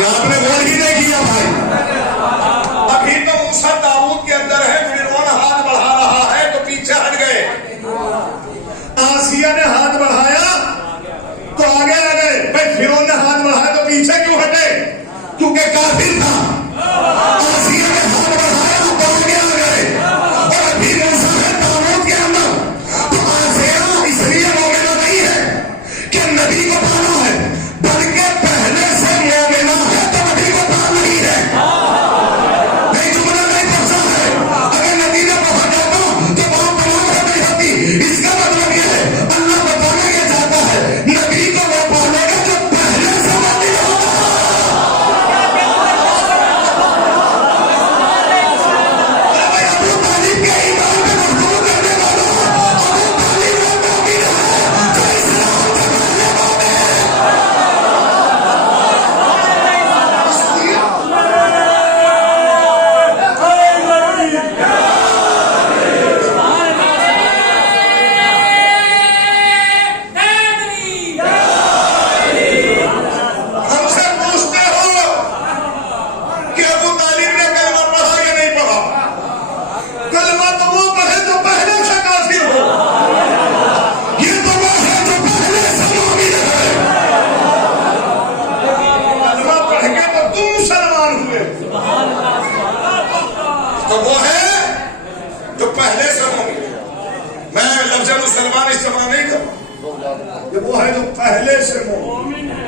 آپ نے غور ہی نہیں کیا بھائی. ابھی تو موسیٰ تابوت کے اندر ہے. فرعون ہاتھ بڑھا رہا ہے تو پیچھے ہٹ گئے. آسیہ نے ہاتھ بڑھایا تو آگے آ گئے. بھائی فرعون نے ہاتھ بڑھایا تو پیچھے کیوں ہٹے؟ کیونکہ کافر تھا. آسیہ نے ہاتھ بڑھایا تو آگے آ گئے. اور ابھی موسیٰ ہے تابوت کے اندر. تو آسیہ اس لیے مومنہ نہیں ہے کہ نبی کو پانا ہے, بلکہ پہلے سے مومنہ ہے تو نبی کو پانا تو وہ ہے جو پہلے سے مومن ہے. میں لفظ مسلمان استعمال نہیں کروں. یہ وہ ہے جو پہلے سے مومن ہے.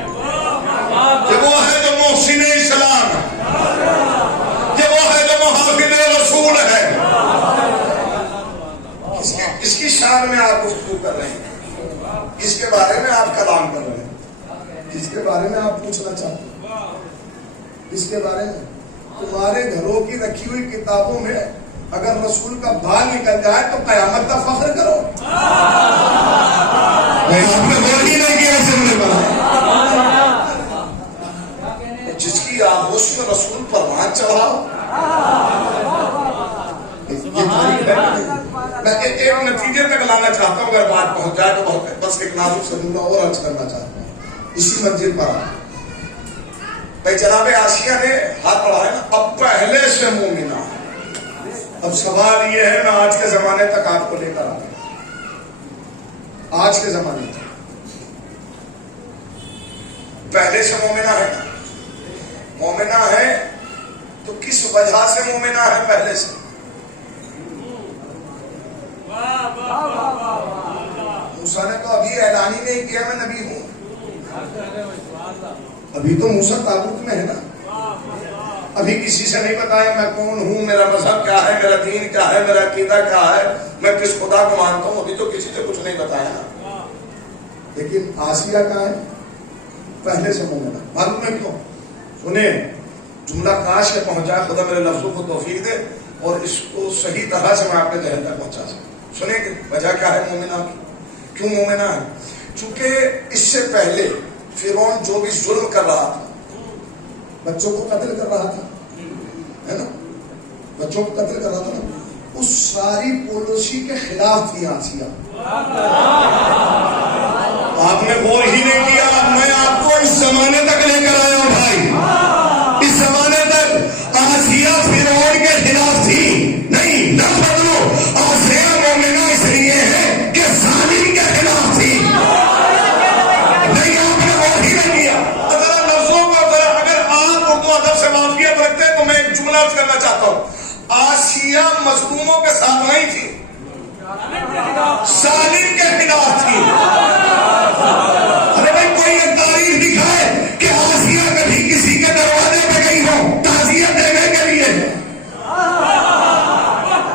یہ وہ ہے جو محسن اسلام ہے. یہ وہ ہے جو محافظ رسول ہے. اس کی شان میں آپ گفتگو کر رہے ہیں, اس کے بارے میں آپ کلام کر رہے ہیں, اس کے بارے میں آپ پوچھنا چاہتے ہیں, اس کے بارے میں. تمہارے گھروں کی رکھی ہوئی کتابوں میں اگر رسول کا بال نکل جائے تو قیامت کا فخر کرو. آپ نے غور ہی نہیں کیا سننے پر. جس کی آغوش میں رسول پروان چڑھاؤ. میں ایک نتیجے تک لانا چاہتا ہوں, اگر بات پہنچ جائے تو بہت ہے. بس ایک نازک سے جملہ اور عرض کرنا چاہتا ہوں اسی منزل پر. بھائی جناب آسیہ نے ہاتھ بڑھایا نا, اب پہلے سے مومنہ. اب سوال یہ ہے, میں آج کے زمانے تک آپ کو لے کر آتا ہوں. آج کے زمانے تک پہلے سے مومنہ ہے. مومنہ ہے تو کس وجہ سے مومنہ ہے پہلے سے؟ موسیٰ نے تو ابھی اعلان ہی نہیں کیا میں نبی ہوں. ابھی تو موسیٰ تابوت میں ہے نا. ابھی کسی سے نہیں بتایا میں کون ہوں, میرا مذہب کیا ہے, میرا دین کیا ہے, میرا عقیدہ کیا ہے, میں کس خدا کو مانتا ہوں. ابھی تو کسی سے کچھ نہیں بتایا نا. لیکن آسیہ کہاں ہے؟ پہلے سے مومنہ. معلوم ہے کیوں؟ سنیں, جملہ کاش کے پہنچا. خدا میرے لفظوں کو توفیق دے اور اس کو صحیح طرح سے میں آپ کے ذہن تک پہنچا سکوں. سنیں کہ وجہ کیا ہے مومنہ کی, کیوں مومنہ ہے؟ چونکہ اس سے پہلے فرعون جو بھی ظلم کر رہا تھا, بچوں کو قتل کر رہا تھا, ہے نا, بچوں کو قتل کر رہا تھا نا, اس ساری پالیسی کے خلاف تھی آسیہ. آپ نے غور ہی نہیں کیا. میں آپ کو اس زمانے تک لے کر آیا ہوں بھائی. اس زمانے تک آسیہ فرعون کے خلاف تھی نہیں. نہ بدلو, آسیہ مومنہ اس لیے ہے کہ ظالم کے خلاف تھی. نہیں, آپ نے غور ہی نہیں کیا. ذرا لفظوں کو اگر آپ اردو ادب سے واقفیت رکھتے ہیں تو میں ایک جملہ کرنا چاہتا ہوں. آسیہ مظلوموں کے ساتھ نہیں تھی, ظالم کے خلاف تھی. ارے بھائی کوئی ایک تاریخ دکھائے کہ آسیہ کبھی کسی کے دروازے پہ گئی ہو تعزیت دینے کے لیے,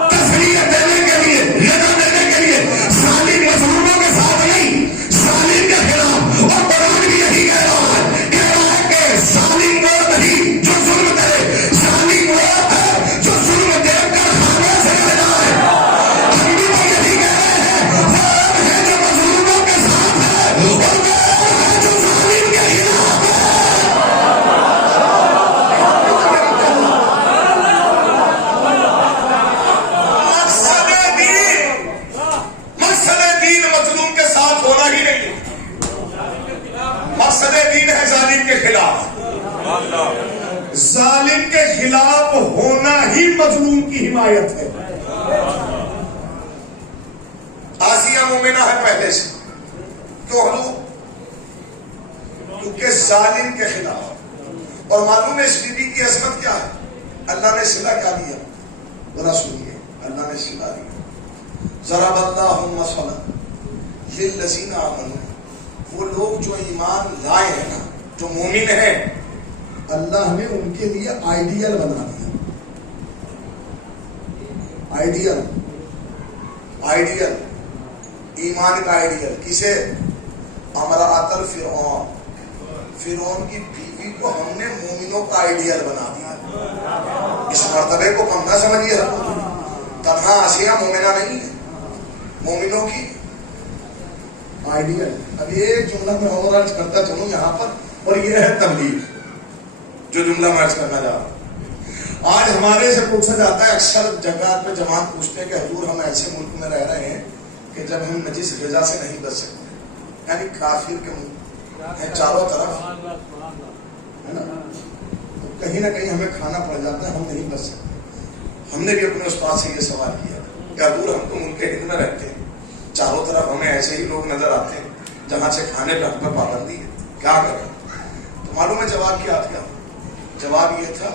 تسلیت دینے کے لیے, رضا دینے کے لیے. ظالم مظلوموں کے ساتھ نہیں, ظالم کے خلاف. اور قرآن بھی یہی کہہ رہا ہے کہ ظالم وہ نہیں جو ظلم کرے, ظالم وہ ہے جو ظلم دیکھ کر خانے سے رہ جائے. ہم بھی تو یہی کہہ رہے ہیں, وہ ہے جو مظلوموں کے ساتھ ہے اور وہ ہے جو ظالم کے خلاف ہے. مقصد دین مظلوم کے ساتھ ہونا ہی نہیں, مقصد دین ہے ظالم کے خلاف. ظالم کے خلاف ہونا ہی مظلوم کی حمایت ہے. آسیہ مومنہ ہے پہلے سے. کیوں حضور؟ کیونکہ ظالم کے خلاف. اور معلوم ہے اس بی بی کی عظمت کیا ہے؟ اللہ نے صلہ کیا دیا؟ ذرا سنیے, اللہ نے صلہ دیا. ضرب اللہ مثلا للذین آمنوا, وہ لوگ جو ایمان لائے ہیں نا, جو مومن ہیں, اللہ نے ان کے لیے آئیڈیل بنا دیا. آئیڈیل, آئیڈیل, ایمان کا آئیڈیل. کسے؟ امرأۃ الفرعون, فرعون کی بیوی کو ہم نے مومنوں کا آئیڈیل بنا دیا. اس مرتبے کو کم نہ سمجھیے. تنہا آسیہ مومنہ نہیں ہے, مومنوں کی آئیڈیل. اب ایک جملہ میں اور عرض کرتا چلوں یہاں پر, اور یہ ہے تبلیغ. جو جملہ میں عرض کرنا چاہ رہا ہوں, آج ہمارے سے پوچھا جاتا ہے, اکثر جگہ پہ جماعت پوچھتے ہیں کہ حضور ہم ایسے ملک میں رہ رہے ہیں کہ جب ہم نجس غذا سے نہیں بچ سکتے, یعنی کافر کے منہ ہیں چاروں طرف, ہے نا, تو کہیں نہ کہیں ہمیں کھانا پڑ جاتا ہے, ہم نہیں بچ سکتے. ہم نے بھی اپنے استاد سے یہ سوال کیا کہ حضور ہم تو ملک ہند میں رہتے ہیں, چاروں طرف ہمیں ایسے ہی لوگ نظر آتے ہیں جہاں سے کھانے پہ ہم پر پابندی ہے, کیا کریں؟ تو معلوم ہے جواب کیا تھا؟ جواب یہ تھا